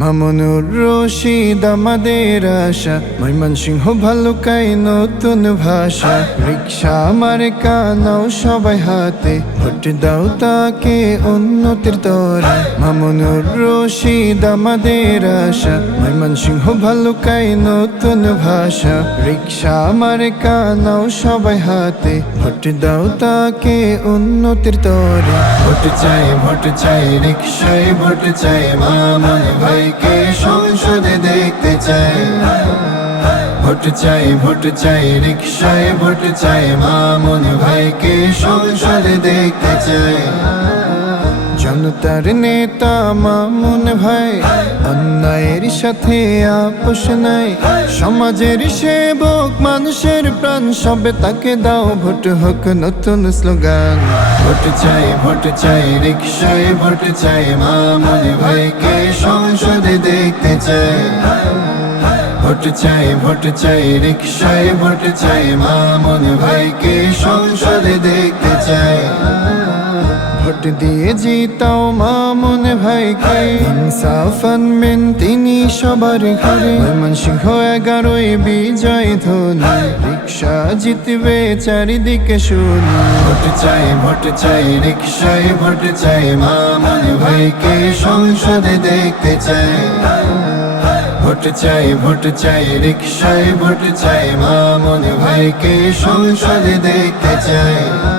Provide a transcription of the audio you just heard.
মামুনুর রশিদ আমাদের আশা মৈমন সিংহ ভালুকাই নতুন ভাষা রিক্সা আমার কানাও সবাই হাতে ভোট দাও তাকে উন্নতির তরে মামুনুর রশিদ আমাদের আশা মৈমন সিংহ ভালুকাই নতুন ভাষা রিক্সা আমার কানাও সবাই হাতে ভোট দাও তাকে উন্নতির তরে ভোট চাই ভোট চাই রিক্সায় ভোট চাই মামায় ভাই ভাইকে সংসদে দেখতে চাই ভোট চাই ভোট চাই রিক্সায় ভোট চাই মামুন ভাইকে সংসদে দেখতে চাই জনতার নেতা মামুন ভাই অন্যায়ের সাথে আপোষ নাই সমাজের সেবক মানুষের প্রাণ সবে তাকে দাও ভোট হোক নতুন স্লোগান ভোট চাই ভোট চাই রিক্সায় ভোট চাই মামার ভাইকে সংসদে দেখতে চাই ভোট চাই ভোট চাই রিক্সায় ভোট চাই মামুন ভাইকে সংসদে দেখতে চাই ভোট দিয়ে জিতাও মা মামুন ভাইকে ইনসাফান মেন তিনি সবার ঘরে সিংহ এগারোই বিজয় ধোনি রিক্সা জিতবে চারিদিকে শুনি ভোট চাই ভোট চাই রিক্সায় ভোট চাই মা মামুন ভাইকে সংসদে দেখতে চাই ভোট চাই ভোট চাই রিক্সায় ভোট চাই মা মামুন ভাইকে সংসদে দেখতে চাই